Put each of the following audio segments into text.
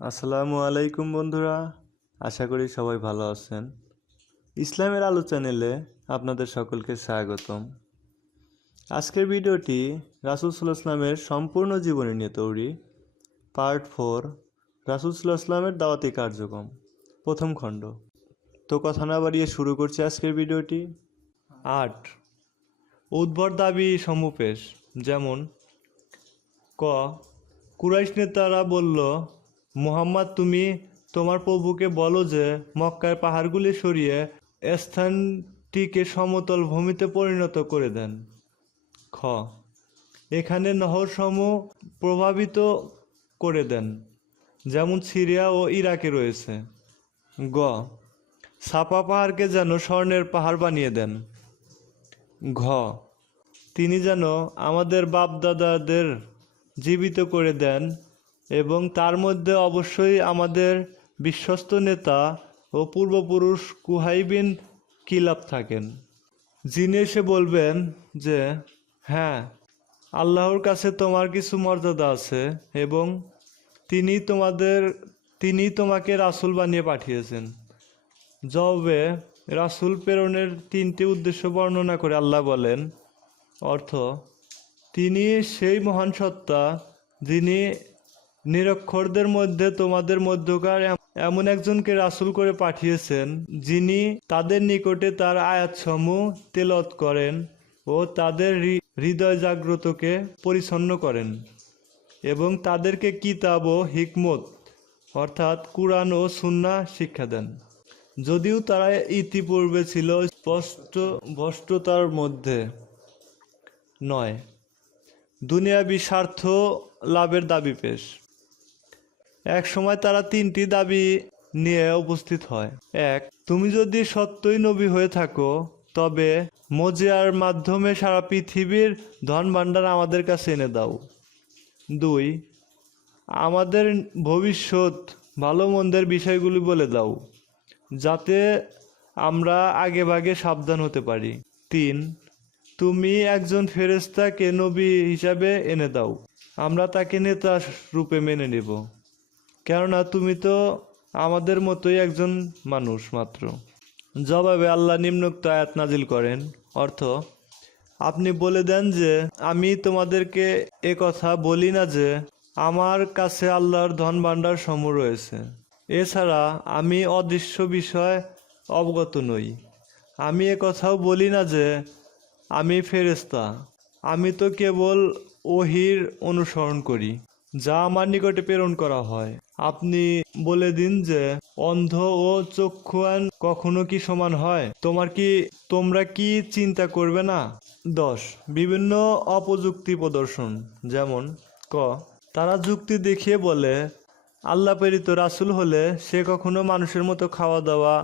আসসালামু আলাইকুম বন্ধুরা, আশা করি সবাই ভালো আছেন। ইসলামের আলো চ্যানেলে আপনাদের সকলকে স্বাগতম। আজকের ভিডিওটি রাসূল সাল্লাল্লাহু আলাইহি ওয়াসাল্লামের সম্পূর্ণ জীবনী নিয়ে তৈরি। পার্ট 4, রাসূল সাল্লাল্লাহু আলাইহি ওয়াসাল্লামের দাওয়াতি কার্যক্রম, প্রথম খণ্ড। তো কথা না বাড়িয়ে শুরু করছি আজকের ভিডিওটি। 8, উদ্ভট দাবি সমুপেশ। যেমন ক, কুরাইশ নেতারা বলল, মুহাম্মদ, তুমি তোমার প্রভুকে বলো যে মক্কার পাহাড়গুলি সরিয়ে স্থানটিকে সমতল ভূমিতে পরিণত করে দেন। খ, এখানে নহরসমূহ প্রভাবিত করে দেন, যেমন সিরিয়া ও ইরাকে রয়েছে। গ, সাফা পাহাড়কে যেন স্বর্ণের পাহাড় বানিয়ে দেন। ঘ, তিনি যেন আমাদের বাপদাদাদের জীবিত করে দেন এবং তার মধ্যে অবশ্যই আমাদের বিশ্বস্ত নেতা ও পূর্বপুরুষ কুহাই বিন কিলাব থাকেন, যিনি এসে বলবেন যে হ্যাঁ, আল্লাহর কাছে তোমার কিছু মর্যাদা আছে এবং তিনি তোমাকে রাসূল বানিয়ে পাঠিয়েছেন। জবাবে রাসূল প্রেরণের 3টি উদ্দেশ্য বর্ণনা করে আল্লাহ বলেন, অর্থ, তিনি সেই মহান সত্তা যিনি নিরক্ষরদের মধ্যে তোমাদের মধ্যকার এমন একজনকে রাসূল করে পাঠিয়েছেন, যিনি তাদের নিকটে তার আয়াতসমূহ তেলাওয়াত করেন ও তাদের হৃদয় জাগ্রতকে পরিচ্ছন্ন করেন এবং তাদেরকে কিতাব ও হিকমত অর্থাৎ কুরআন ও সুন্নাহ শিক্ষা দেন। যদিও তারা ইতিপূর্বে ছিল স্পষ্ট ভ্রষ্টতার মধ্যে। 9, দুনিয়াবি স্বার্থ লাভের দাবি পেশ। এক সময় তারা 3টি দাবি নিয়ে উপস্থিত হয়। 1, তুমি যদি সত্যই নবী হয়ে থাকো তবে মজিয়ার মাধ্যমে সারা পৃথিবীর ধন ভাণ্ডার আমাদের কাছে এনে দাও। 2, আমাদের ভবিষ্যৎ ভালো মন্দের বিষয়গুলি বলে দাও যাতে আমরা আগেভাগে সাবধান হতে পারি। 3, তুমি একজন ফেরেশতাকে নবী হিসাবে এনে দাও, আমরা তাকে নেতা রূপে মেনে নেব, কেননা তুমি তো আমাদের মতোই একজন মানুষ মাত্র। জবাবে আল্লাহ নিম্নোক্ত আয়াত নাজিল করেন, অর্থ, আপনি বলে দেন যে আমি তোমাদেরকে কথা বলি না যে আমার কাছে আল্লাহর ধন ভাণ্ডার সমূহ রয়েছে। এছাড়া আমি অদৃশ্য বিষয় অবগত নই। আমি কথাও বলি না যে আমি ফেরেশতা। আমি তো কেবল ওহীর অনুসরণ করি যা আমার নিকটে প্রেরণ করা হয়। আপনি বলে দিন যে অন্ধ ও চক্ষুয়ান কখনো কি সমান হয়? তোমরা কি চিন্তা করবে না? 10, বিভিন্ন অপযুক্তি প্রদর্শন। যেমন ক, তারা যুক্তি দেখিয়ে বলে, আল্লাহ প্রেরিত রাসূল হলে সে কখনো মানুষের মতো খাওয়া দাওয়া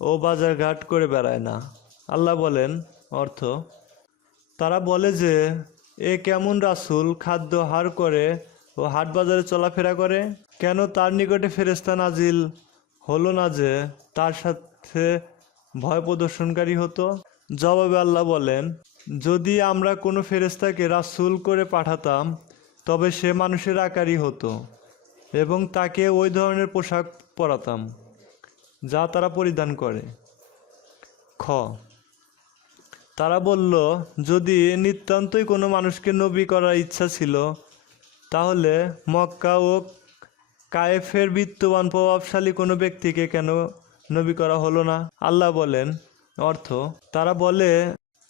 ও বাজারঘাট করে বেড়ায় না। আল্লাহ বলেন, অর্থ, তারা বলে যে এ কেমন রাসূল খাদ্য হার করে ও হাট বাজারে চলাফেরা করে? কেন তার নিকটে ফেরেশতা নাজিল হলো না যে তার সাথে ভয় প্রদর্শনকারী হতো? জবাবে আল্লাহ বলেন, যদি আমরা কোনো ফেরেশতাকে রাসূল করে পাঠাতাম তবে সে মানুষের আকারই হতো এবং তাকে ওই ধরনের পোশাক পরাতাম যা তারা পরিধান করে। খ, তারা বলল, যদি নিতান্তই কোনো মানুষকে নবী করার ইচ্ছা ছিল তাহলে মক্কা ও কায়েফের বিত্তবান প্রভাবশালী কোনো ব্যক্তিকে কেন নবী করা হলো না? আল্লাহ বলেন, অর্থ, তারা বলে,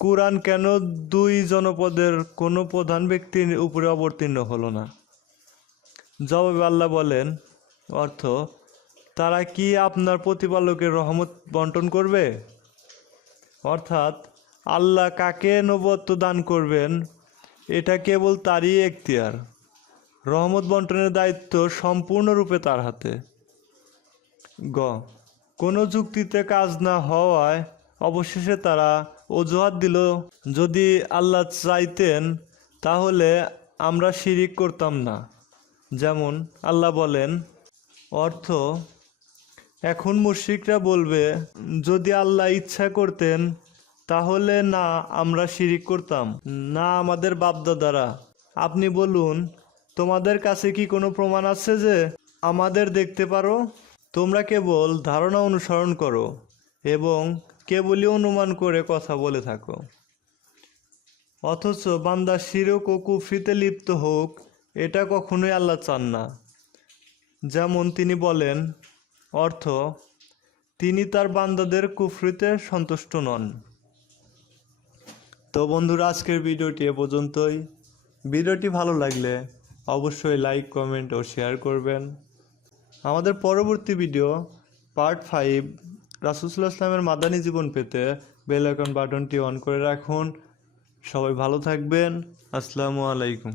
কুরআন কেন 2 জনপদের কোনো প্রধান ব্যক্তির উপরে অবতীর্ণ হলো না? জবাবে আল্লাহ বলেন, অর্থ, তারা কি আপনার প্রতিপালকের রহমত বন্টন করবে? অর্থাৎ আল্লাহ কাকে নবুয়ত দান করবেন এটা কেবল তারই এখতিয়ার। রহমত বন্টনের দায়িত্ব সম্পূর্ণরূপে তার হাতে। গ, কোনো যুক্তিতে কাজ না হওয়ায় অবশেষে তারা অজুহাত দিল, যদি আল্লাহ চাইতেন তাহলে আমরা শিরিক করতাম না। যেমন আল্লাহ বলেন, অর্থ, এখন মুশরিকরা বলবে, যদি আল্লাহ ইচ্ছা করতেন তাহলে না আমরা শিরিক করতাম, না আমাদের বাপদাদারা। আপনি বলুন, তোমাদের কাছে কি কোনো প্রমাণ আছে যে আমাদের দেখতে পারো, তোমরা কেবল ধারণা অনুসরণ করো এবং কেবলই অনুমান করে কথা বলে থাকো। অথচ বান্দা শিরক ও কুফরিতে লিপ্ত হোক, এটা কখনোই আল্লাহ চান না। যেমন তিনি বলেন, অর্থ, তিনি তার বান্দাদের কুফরিতে সন্তুষ্ট নন। তো বন্ধুরা, আজকের ভিডিওটি এ পর্যন্তই। ভিডিওটি ভালো লাগলে অবশ্যই লাইক, কমেন্ট ও শেয়ার করবেন। আমাদের পরবর্তী ভিডিও পার্ট 5 রাসূল সাল্লাল্লাহু আলাইহি ওয়াসাল্লামের মাদানী জীবন পেতে বেল আইকন বাটনটি অন করে রাখুন। সবাই ভালো থাকবেন। আসসালামু আলাইকুম।